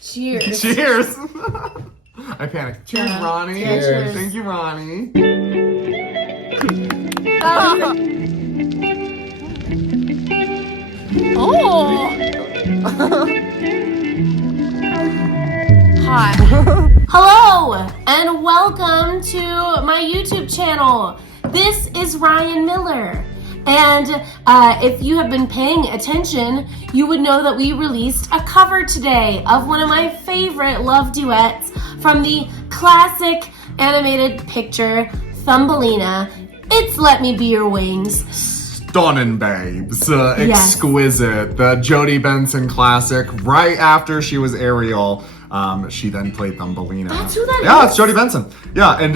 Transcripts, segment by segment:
Cheers. Cheers. I panicked. Cheers, Yeah. Ronnie. Cheers. Thank you, Ronnie. Oh. Hi. Hello and welcome to my YouTube channel. This is Ryan Miller. And if you have been paying attention, you would know that we released a cover today of one of my favorite love duets from the classic animated picture Thumbelina. It's Let Me Be Your Wings. Stunning babes. Yes. Exquisite. The Jodie Benson classic. Right after she was Ariel, she then played Thumbelina. That's who that Yeah, is? it's Jodie Benson. Yeah, and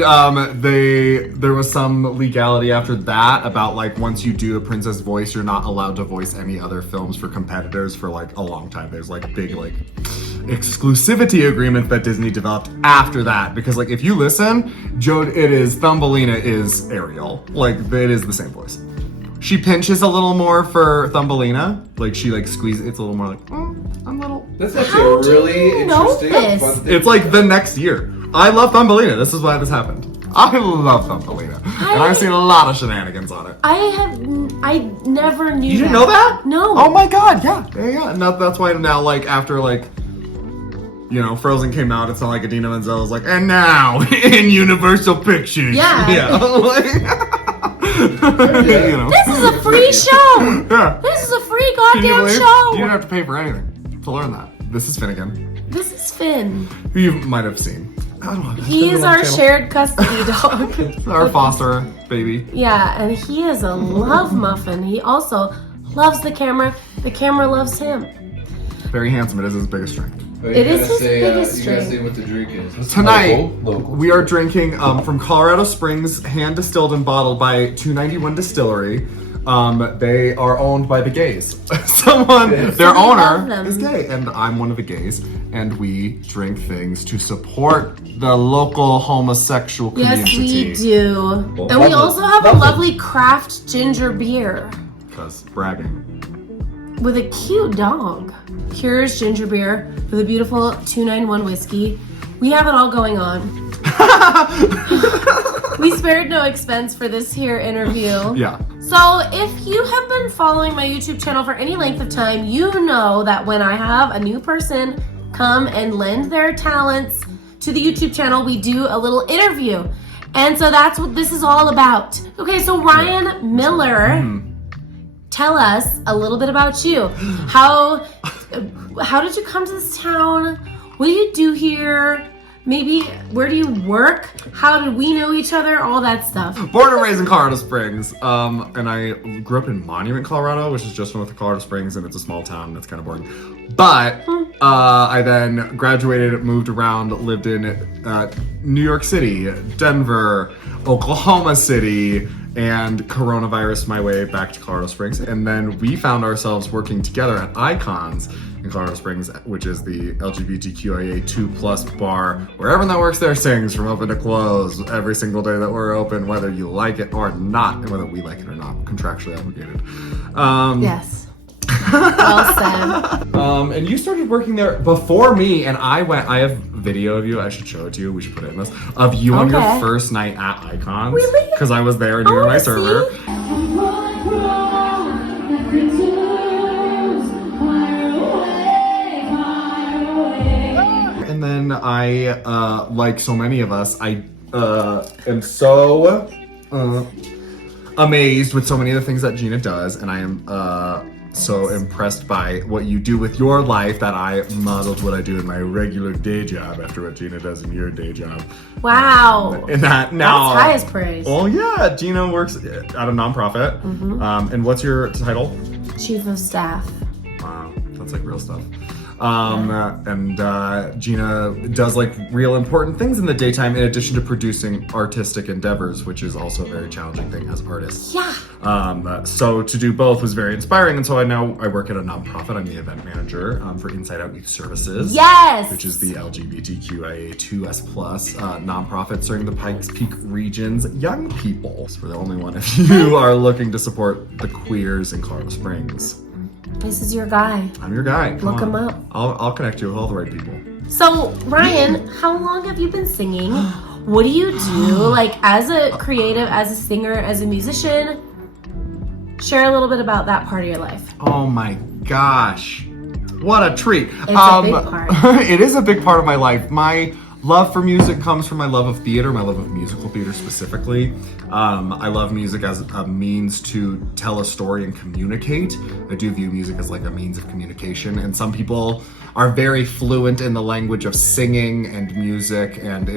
there was some legality after that about like once you do a princess voice, you're not allowed to voice any other films for competitors for like a long time. There's like big like exclusivity agreements that Disney developed after that because like if you listen, Thumbelina is Ariel. Like it is the same voice. She pinches a little more for Thumbelina. Like she like squeezes. It's a little more like, I'm little. That's actually How a do really you know interesting, this? fun thing. It's like the next year. I love Thumbelina. This is why this happened. I love Thumbelina. And I've seen a lot of shenanigans on it. I never knew You didn't know that? No. Oh my god, yeah. And that's why now, like, after, like, you know, Frozen came out, it's not like Idina Menzel was like, and now, in Universal Pictures. Yeah. Yeah. You know. This is a free show. Yeah. This is a free Can you goddamn believe? show. You didn't have to pay for anything to learn that. This is Finnegan, This is Finn. who you might have seen. I don't know. He is our shared custody dog. Our foster baby. Yeah, and he is a love muffin. He also loves the camera. The camera loves him. Very handsome. It is his biggest strength. But It you is gotta his say, biggest you gotta strength. say what the drink is. Tonight, Local. we are drinking from Colorado Springs, hand distilled and bottled by 291 Distillery. They are owned by the gays. Their So we love owner them. is gay, and I'm one of the gays. And we drink things to support the local homosexual Yes, community. we do. And we also have a lovely craft ginger beer Because bragging. with a cute dog. Here's ginger beer with a beautiful 291 whiskey. We have it all going on. We spared no expense for this here interview. Yeah. So if you have been following my YouTube channel for any length of time, you know that when I have a new person come and lend their talents to the YouTube channel, we do a little interview. And so that's what this is all about. Okay, so Ryan Miller, tell us a little bit about you. How did you come to this town? What do you do here? Maybe where do you work? How did we know each other? All that stuff. Born and raised in Colorado Springs, and I grew up in Monument, Colorado, which is just north of Colorado Springs, and it's a small town, and it's kind of boring. But I then graduated, moved around, lived in New York City, Denver, Oklahoma City, and coronavirus my way back to Colorado Springs. And then we found ourselves working together at Icons in Colorado Springs, which is the LGBTQIA2+ bar, where everyone that works there sings from open to close every single day that we're open, whether you like it or not, and whether we like it or not, contractually obligated. Yes. Well said. And you started working there before me, and I have video of you, I should show it to you, we should put it in this, of you on your Okay. first night at Icons. Really? Because I was there and you were my see? server. And then I, like so many of us, I am so amazed with so many of the things that Gina does, and I am so impressed by what you do with your life that I modeled what I do in my regular day job after what Gina does in your day job. Wow. And that now, That's high as praise. well, yeah, Gina works at a nonprofit. And what's your title? Chief of staff. Wow, that's like real stuff. And Gina does like real important things in the daytime in addition to producing artistic endeavors, which is also a very challenging thing as artists. Yeah. So to do both was very inspiring, and so I work at a nonprofit. I'm the event manager for Inside Out Youth Services. Yes. Which is the LGBTQIA2S+ nonprofit serving the Pikes Peak region's young people. So we're the only one if you are looking to support the queers in Colorado Springs. This is your guy. I'm your guy. Come Look on. him up. I'll connect you with all the right people. So, Ryan, how long have you been singing? What do you do? Like, as a creative, as a singer, as a musician? Share a little bit about that part of your life. Oh my gosh. What a treat. It's a big part. It is a big part of my life. My love for music comes from my love of theater, my love of musical theater specifically. I love music as a means to tell a story and communicate. I do view music as like a means of communication, and some people are very fluent in the language of singing and music, and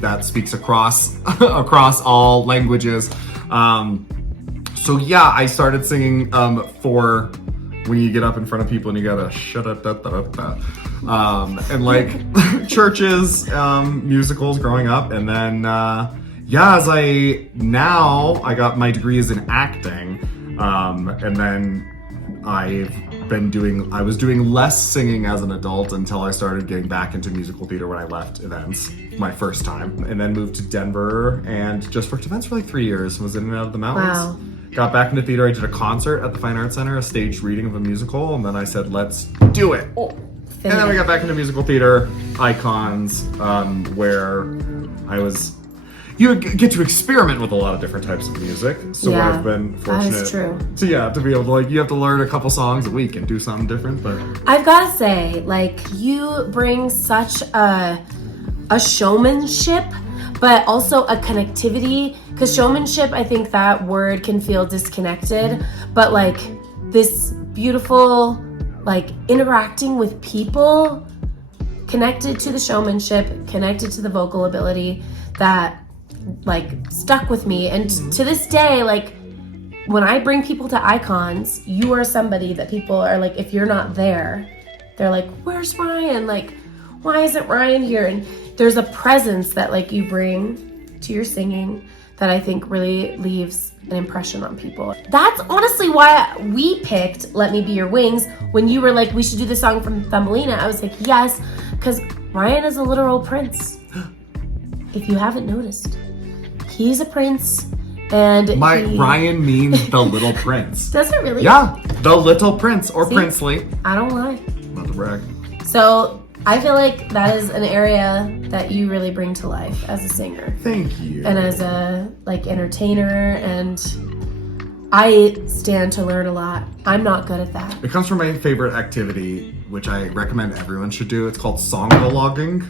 that speaks across across all languages. So yeah, I started singing for when you get up in front of people and you gotta shut up, and like churches, musicals growing up, and then as I got my degrees in acting, and then I was doing less singing as an adult until I started getting back into musical theater when I left events my first time, and then moved to Denver and just worked events for like 3 years. Was in and out of the mountains. Wow. Got back into theater. I did a concert at the Fine Arts Center, a staged reading of a musical, and then I said, let's do it. And then we got back into musical theater, Icons, where you get to experiment with a lot of different types of music. So I've been fortunate that is true. to be able to you have to learn a couple songs a week and do something different. But I've got to say, like, you bring such a showmanship, but also a connectivity, because showmanship, I think that word can feel disconnected, but like this beautiful, like interacting with people, connected to the showmanship, connected to the vocal ability, that like stuck with me. And to this day, like when I bring people to Icons, you are somebody that people are like, if you're not there, they're like, where's Ryan? Like, why isn't Ryan here? And there's a presence that like you bring to your singing that I think really leaves an impression on people. That's honestly why we picked Let Me Be Your Wings. When you were like, we should do the song from Thumbelina, I was like, yes, because Ryan is a literal prince. If you haven't noticed, he's a prince, and Ryan means the little prince. Does it really? Yeah, the little prince or See? princely. I don't lie. Not to brag. So I feel like that is an area that you really bring to life as a singer. Thank you. And as a like entertainer, and I stand to learn a lot. I'm not good at that. It comes from my favorite activity, which I recommend everyone should do. It's called songologging.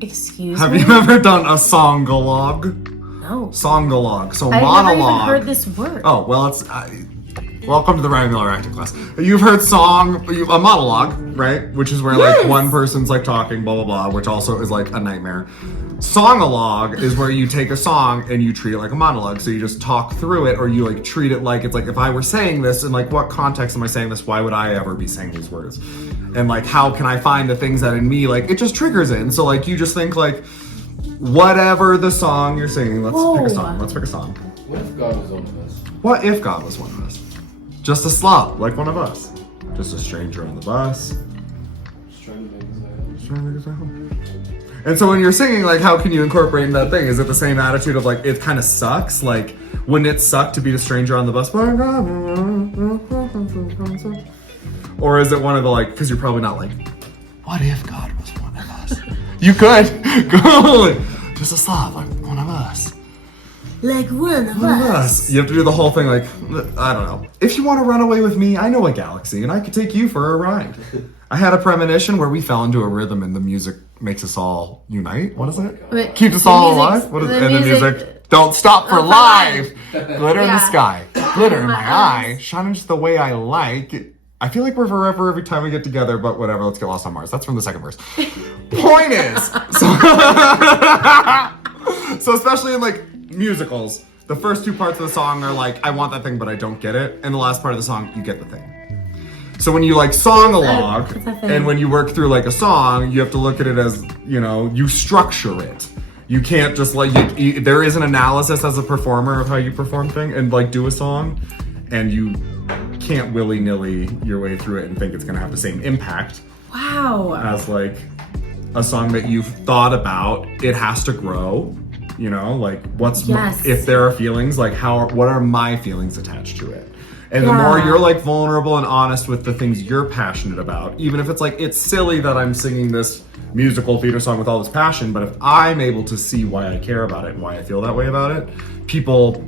Excuse Have me? you ever done a songalog? No. Songolog. So I've monologue. never even heard this word. Oh, well, it's... welcome to the Ryan Miller acting class. You've heard a monologue, right? Which is where like one person's like talking, blah, blah, blah, which also is like a nightmare. Songalogue is where you take a song and you treat it like a monologue. So you just talk through it, or you like treat it like, it's like, if I were saying this, in like what context am I saying this? Why would I ever be saying these words? And like, how can I find the things that in me, like, it just triggers it. And so like, you just think like, whatever the song you're singing, let's pick a song. Let's pick a song. What if God was one of us? What if God was one of us? Just a slob, like one of us. Just a stranger on the bus. Just trying to make us out. Just trying to make us out. And so when you're singing, like, how can you incorporate that thing? Is it the same attitude of like, it kind of sucks? Like, wouldn't it suck to be the stranger on the bus? Or is it one of the like, because you're probably not like, what if God was one of us? You could go, just a slob, like one of us. Like one of us. You have to do the whole thing like, I don't know. If you want to run away with me, I know a galaxy and I could take you for a ride. I had a premonition where we fell into a rhythm and the music makes us all unite. What is it? Wait, Keeps us the all music's- alive? What is the it? And the music- music, don't stop for for life. Glitter in the Yeah. sky. Glitter in my my eye. eyes. Shine just the way I like. I feel like we're forever every time we get together, but whatever. Let's get lost on Mars. That's from the second verse. Point is, so especially in like musicals, the first two parts of the song are like, I want that thing, but I don't get it. And the last part of the song, you get the thing. So when you like song-alog, It's a thing. and when you work through like a song, you have to look at it as, you know, you structure it. You can't just like, there is an analysis as a performer of how you perform thing and like do a song. And you can't willy-nilly your way through it and think it's gonna have the same impact Wow. as like a song that you've thought about. It has to grow, you know, like Yes. if there are feelings, like what are my feelings attached to it? And the more you're like vulnerable and honest with the things you're passionate about, even if it's like, it's silly that I'm singing this musical theater song with all this passion, but if I'm able to see why I care about it and why I feel that way about it, people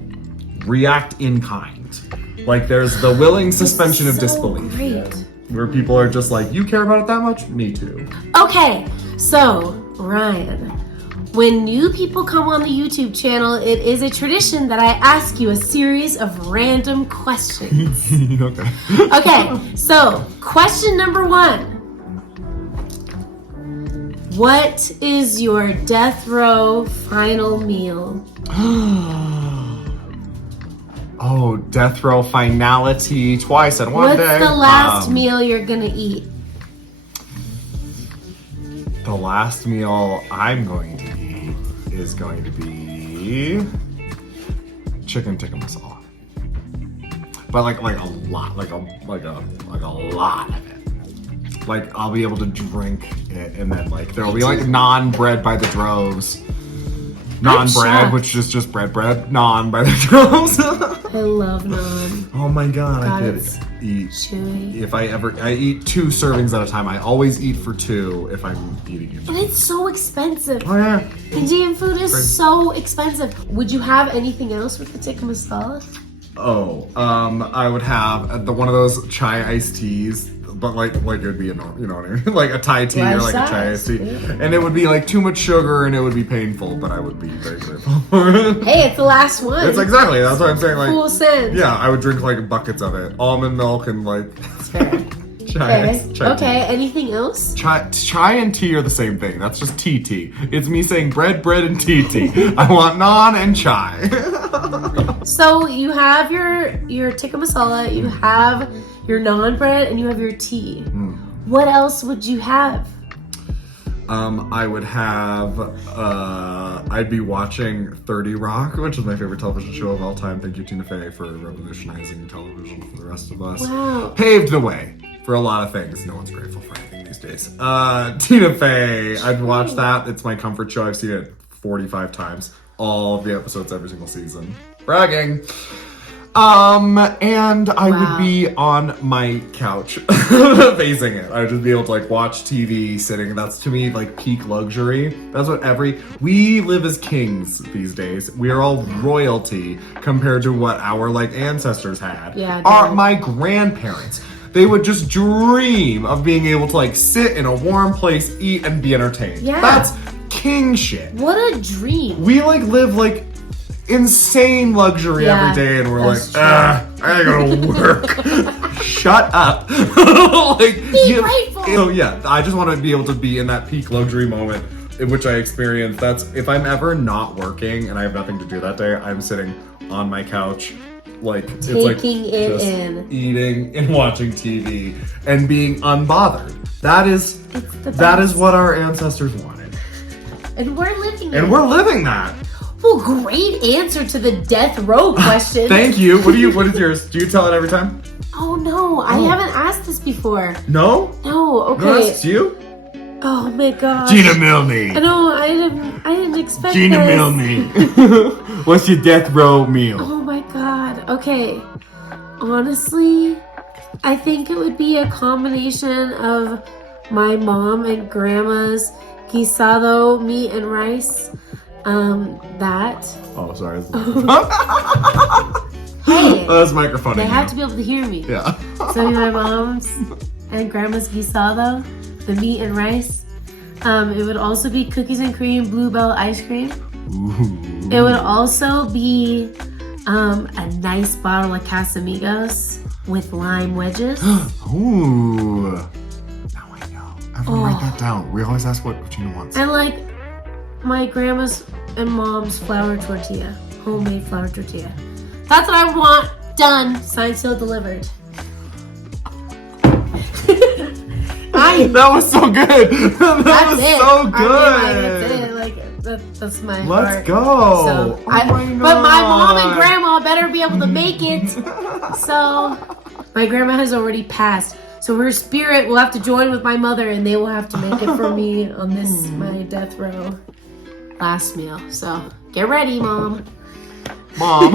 react in kind. Like there's the willing suspension of disbelief. Great. Where people are just like, you care about it that much? Me too. Okay, so Ryan, when new people come on the YouTube channel, it is a tradition that I ask you a series of random questions. Okay. Okay, so question number 1. What is your death row final meal? Oh, death row finality twice in one day. What's the last meal you're gonna eat? The last meal I'm going to eat is going to be chicken tikka masala. But like a lot, like a lot of it. Like I'll be able to drink it, and then like there'll be like non-bread by the droves. Non-bread, which is just bread. Non by the droves. I love naan. Oh my god, I could it's eat. chewy. If I eat 2 servings at a time. I always eat for 2 if I'm eating it. And it's so expensive. Oh yeah. Indian food is so expensive. Would you have anything else with the tikka masala? Oh, I would have one of those chai iced teas, but like it would be a normal, you know what I mean? Like a Thai tea or like a chai iced tea. Yeah. And it would be like too much sugar and it would be painful, but I would be very grateful for it. Hey, it's the last one. It's exactly, that's what I'm saying. Like, Full send. yeah, I would drink like buckets of it. Almond milk and like chai. Okay, anything else? Chai and tea are the same thing. That's just tea. It's me saying bread, and tea. I want naan and chai. So you have your tikka masala, you have your naan bread, and you have your tea. What else would you have? I would have, I'd be watching 30 Rock, which is my favorite television show of all time. Thank you, Tina Fey, for revolutionizing television for the rest of us. Wow. Paved the way for a lot of things. No one's grateful for anything these days. Tina Fey, I'd watch that. It's my comfort show. I've seen it 45 times. All of the episodes every single season. Bragging. And I would be on my couch facing it. I would just be able to like watch TV sitting. That's to me like peak luxury. That's what we live as kings these days. We are all royalty compared to what our like ancestors had. Yeah. My grandparents. They would just dream of being able to like sit in a warm place, eat, and be entertained. Yeah. That's king shit. What a dream. We like live like insane luxury every day, and we're like, I gotta work. Shut up. Like, be grateful. Oh yeah, I just want to be able to be in that peak luxury moment in which I experience. That's if I'm ever not working and I have nothing to do that day, I'm sitting on my couch, like taking it just in, eating and watching TV and being unbothered. That is what our ancestors wanted, and we're living it. And we're living that. Well, great answer to the death row question. Thank you. What is yours? Do you tell it every time? Oh no, I haven't asked this before. No? No, okay. No, it's you? Oh my god. Gina Milne. No, I didn't expect Gina this. Milne. What's your death row meal? Oh my god. Okay. Honestly, I think it would be a combination of my mom and grandma's guisado meat and rice. That. Oh, sorry. Hey, that's microphone. they have to be able to hear me. Yeah. So my mom's and grandma's guisado, the meat and rice. It would also be cookies and cream, Bluebell ice cream. Ooh. It would also be a nice bottle of Casamigos with lime wedges. Ooh. Now I know. Everyone write that down. We always ask what Gina wants. And like my grandma's and mom's flour tortilla, homemade flour tortilla. That's what I want. Done. Signed, sealed, delivered. That was so good. That was so good. That's it. Like that's my heart. Let's go. So my God. But my mom and grandma better be able to make it. So my grandma has already passed. So her spirit will have to join with my mother, and they will have to make it for me on this my death row last meal. So get ready, Mom. Mom.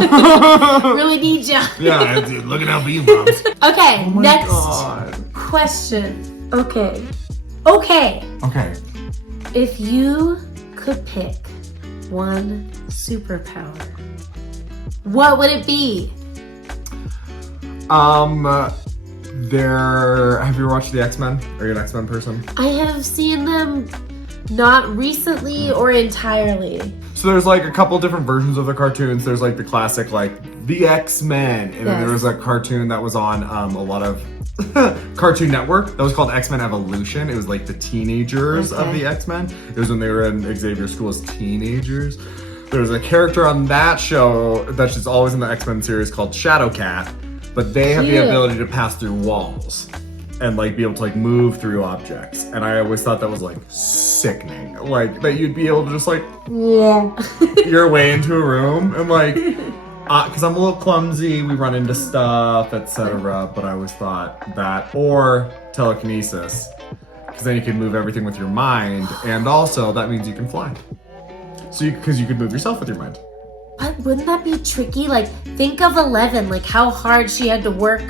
Really need you. Yeah, dude, looking out for you, moms. Okay, Oh my next God. question. Okay. Okay. If you could pick one superpower, what would it be? Have you ever watched the X-Men? Are you an X-Men person? I have seen them not recently or entirely. So there's like a couple different versions of the cartoons. There's like the classic, like the X-Men, and then there was a cartoon that was on a lot of Cartoon Network that was called X-Men Evolution. It was like the teenagers of the X-Men. It was when they were in Xavier School as teenagers. There's a character on that show that's just always in the X-Men series called Shadowcat, but they have the ability to pass through walls and like be able to like move through objects. And I always thought that was like sickening. Like that you'd be able to just like your way into a room and like, cause I'm a little clumsy, we run into stuff, etc. But I always thought that, or telekinesis, cause then you can move everything with your mind. And also that means you can fly. So cause you could move yourself with your mind. But wouldn't that be tricky? Like, think of 11, like how hard she had to work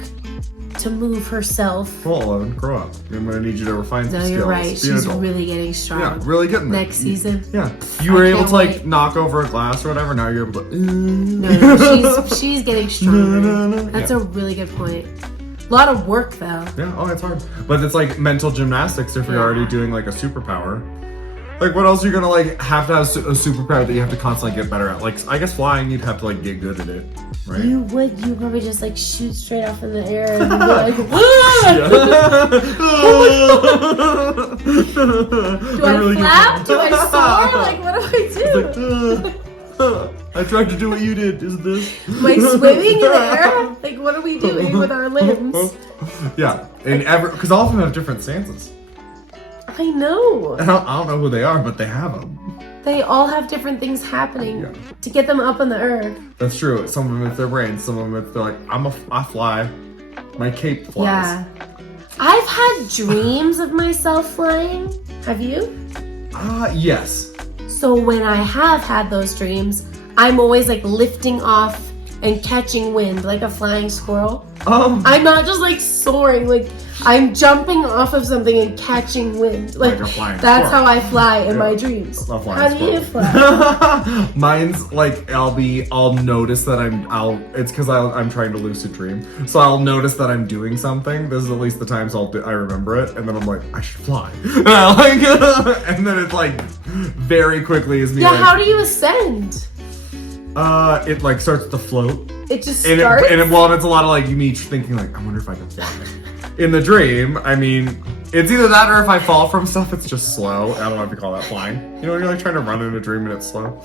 to move herself. Well, 11, grow up. I'm gonna need you to refine some No, skills. you're right. Be an She's adult. really getting strong. Yeah, really getting there. Next season. Yeah. You were able can't to like wait. knock over a glass or whatever, now you're able to No, she's getting stronger. No. That's a really good point. A lot of work though. Yeah, oh, it's hard. But it's like mental gymnastics if you're already doing like a superpower. Like, what else are you gonna like have to have a superpower that you have to constantly get better at? Like, I guess flying, you'd have to like get good at it, right? You probably just like shoot straight off in the air and be like, do I flap? Do I soar? Like, what do I do? I tried to do what you did. Is this? Am I swimming in the air? Like, what are we doing with our limbs? Yeah, and because all of them have different stances. I know. I don't know who they are, but they have them. They all have different things happening to get them up in the earth. That's true. Some of them it's their brains. Some of them it's they're like, I fly. My cape flies. Yeah. I've had dreams of myself flying. Have you? Yes. So when I have had those dreams, I'm always like lifting off and catching wind like a flying squirrel. I'm not just like soaring, like I'm jumping off of something and catching wind. Like a flying that's squirrel. how I fly in my dreams. A flying How do you squirrel. fly? Mine's like I'll notice that it's because I'm trying to lucid dream. So I'll notice that I'm doing something. This is at least the times I remember it, and then I'm like, I should fly. And then it's like very quickly is me. Yeah, like, how do you ascend? it like starts to float. It just And starts. it's a lot of like me each thinking like, I wonder if I can fly. In the dream, I mean, it's either that or if I fall from stuff, it's just slow. I don't know if you call that flying. You know when you're like trying to run in a dream and it's slow?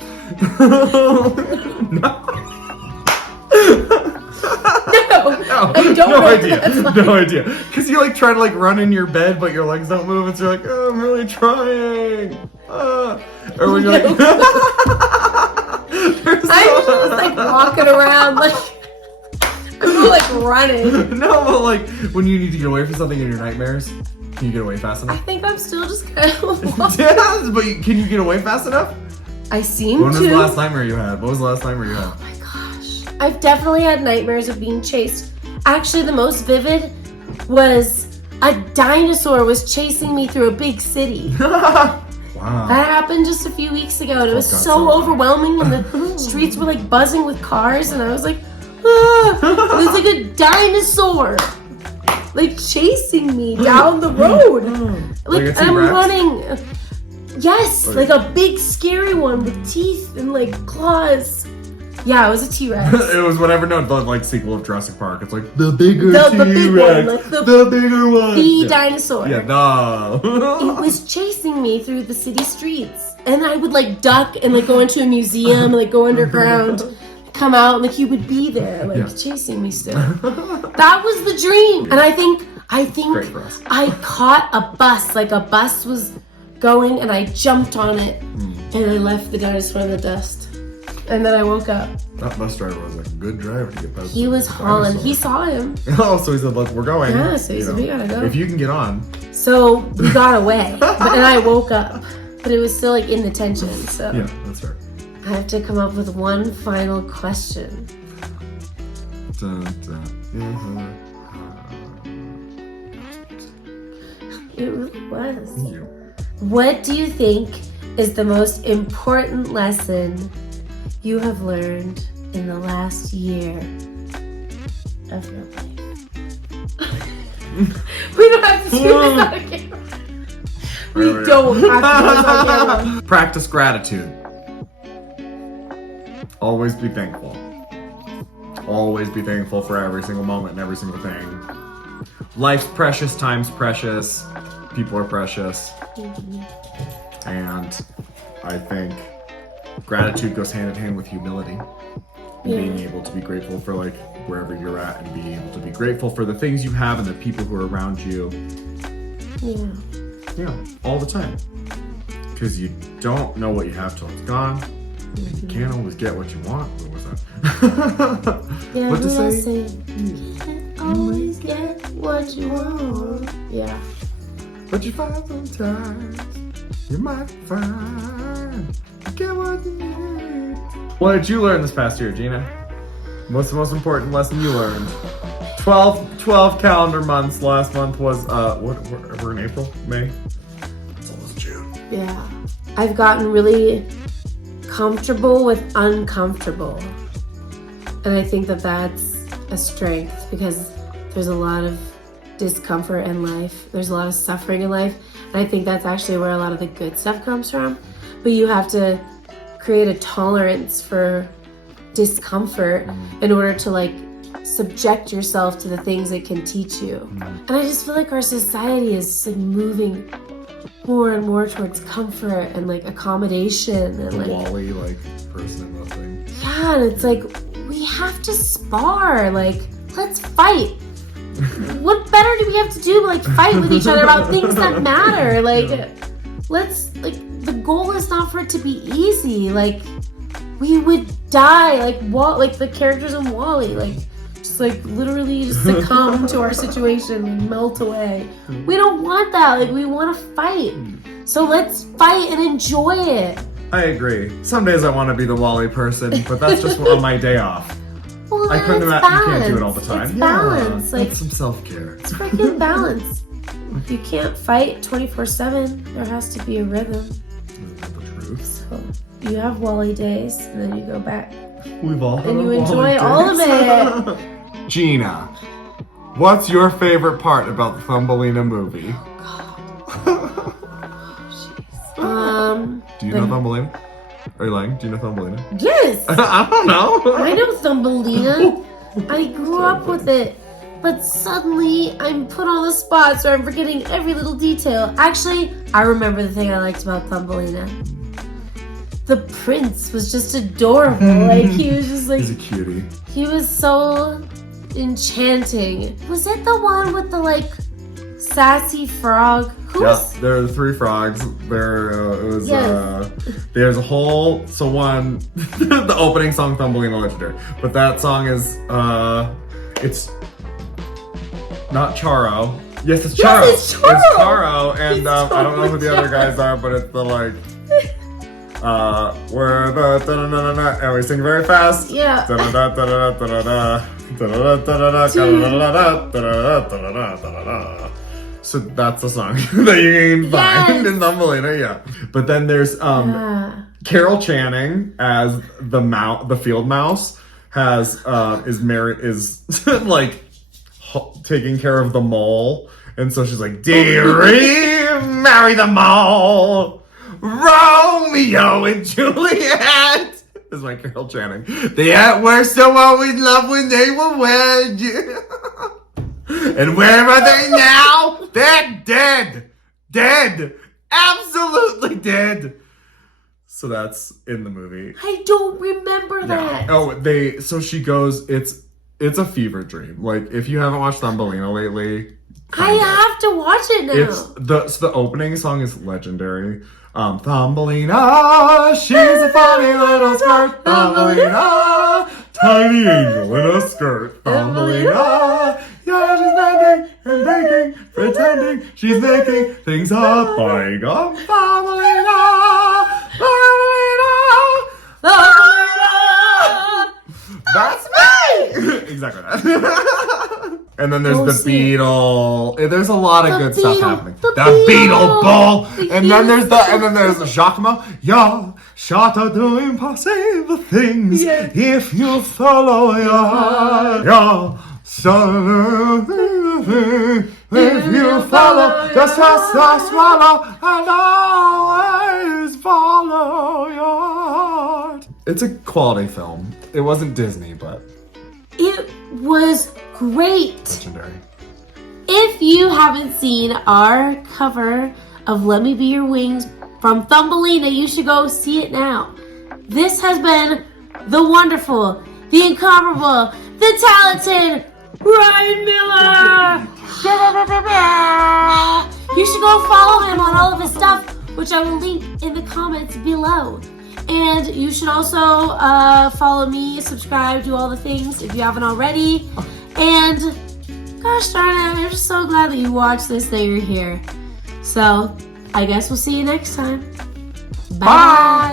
No, I don't no know idea. that's like. No idea. Because you like try to like run in your bed, but your legs don't move, and so you're like, oh, I'm really trying. Or when you're like, I'm just like walking around like I'm more like running. No, but like when you need to get away from something in your nightmares, can you get away fast I enough? think I'm still just kind of walking. Yeah, but can you get away fast enough? I seem When was the to. last nightmare you had? What was the last nightmare you had? Oh my gosh. I've definitely had nightmares of being chased. Actually, the most vivid was a dinosaur was chasing me through a big city. Wow. That happened just a few weeks ago, and it was God, so so overwhelming, and the streets were like buzzing with cars, and I was like, ah. It was like a dinosaur, like chasing me down the road. Like a Like I'm T-Rex? running. Yes, like a big scary one with teeth and like claws. Yeah, it was a T-Rex. It was whatever, no, the like sequel of Jurassic Park. It's like the bigger The T-Rex. big one, like the bigger one. The dinosaur. Yeah, no. It was chasing me through the city streets. And I would like duck and like go into a museum, like go underground, come out, and like he would be there, like chasing me still. That was the dream. And I think Great for us. I caught a bus. Like a bus was going and I jumped on it and I left the dinosaur in the dust. And then I woke up. That bus driver was like a good driver to get past. He was the hauling. dinosaur. He saw him. Oh, so he said, "Look, we're going." Yeah, so he said, "We gotta go." If you can get on. So we got away. And I woke up. But it was still like in the tension. So Yeah, that's fair. I have to come up with one final question. Dun, dun. It really was. You. What do you think is the most important lesson you have learned in the last year of your life? We don't have to do this on camera. We don't have to do this on camera. Practice gratitude. Always be thankful. Always be thankful for every single moment and every single thing. Life's precious, time's precious, people are precious. And I think gratitude goes hand in hand with humility. And being able to be grateful for like wherever you're at and being able to be grateful for the things you have and the people who are around you. Yeah, all the time. Because you don't know what you have till it's gone. You can't always get what you want. What was that? Yeah, what to say? You can't always get what you want. Yeah. But you find sometimes you might find you get what you need. What did you learn this past year, Gina? What's the most important lesson you learned? 12 calendar months. Last month was we're in April, May. It's almost June. Yeah. I've gotten really comfortable with uncomfortable. And I think that that's a strength because there's a lot of discomfort in life. There's a lot of suffering in life. And I think that's actually where a lot of the good stuff comes from. But you have to create a tolerance for discomfort in order to like subject yourself to the things it can teach you. And I just feel like our society is like moving more and more towards comfort and like accommodation and like Wally like person in that thing. yeah, and it's like we have to spar, like let's fight. What better do we have to do but like fight with each other about things that matter? Like let's like the goal is not for it to be easy. Like we would die like the characters in Wall-E, like just like literally just succumb to our situation and melt away. We don't want that. Like we want to fight. So let's fight and enjoy it. I agree. Some days I want to be the Wally person, but that's just on my day off. Well, I couldn't it's imagine you can't balance. do it all the time. It's balance. Yeah, Like that's some self-care. it's freaking balance. You can't fight 24/7. There has to be a rhythm. The truth. So you have Wall-E days, and then you go back We've all had and you our enjoy Wally all of days. it. Gina, what's your favorite part about the Thumbelina movie? Do you know Thumbelina? Are you lying? Do you know Thumbelina? Yes, I don't know. I know Thumbelina. I grew up with it, but suddenly I'm put on the spot, so I'm forgetting every little detail. Actually, I remember the thing I liked about Thumbelina. The prince was just adorable. Like he was just like He's a cutie. he was so enchanting. Was it the one with the like sassy frog? Who was There are the three frogs. There's a whole, the opening song, Thumbelina Legendary. But that song is, it's not Charo. Yes, it's Charo. Yes, it's Charo. It's Charo, and It's I don't know who the other Charo. guys are, but it's the like, we're the da-da-da-da-da, and we sing very fast. Yeah. Da-da-da-da-da-da-da-da, da-da-da-da-da-da, da-da-da-da-da-da-da-da-da-da. So that's the song that you can find Yes. in Thumbelina, yeah. But then there's Carol Channing as the field mouse is like taking care of the mole, and so she's like, "Dearie, marry the mole, Romeo and Juliet." This is my Carol Channing. They were so always in love when they were wed. And where are they now? They're dead. Dead. Absolutely dead. So that's in the movie. I don't remember that. Oh, so she goes, it's a fever dream. Like, if you haven't watched Thumbelina lately, I have to watch it now. the opening song is legendary. Thumbelina, she's a funny little skirt. Thumbelina, tiny angel in a skirt. Thumbelina, yeah, she's bending and baking, pretending she's making things up. Thumbelina, Thumbelina, That's me! Exactly that. And then there's We'll the see. beetle. There's a lot of good stuff beetle. happening. The The beetle beetle. ball. The And then huge there's Jacquemin. Yeah, shot at doing impossible things. Yeah. If you follow your heart. Yeah. So if you follow, just swallow and always follow your heart. It's a quality film. It wasn't Disney, but It was great. legendary. If you haven't seen our cover of Let Me Be Your Wings from Thumbelina, you should go see it now. This has been the wonderful, the incomparable, the talented Ryan Miller. You should go follow him on all of his stuff, which I will link in the comments below. And you should also follow me, subscribe, do all the things if you haven't already. And gosh darn it, I'm just so glad that you watched this, that you're here. So I guess we'll see you next time. Bye.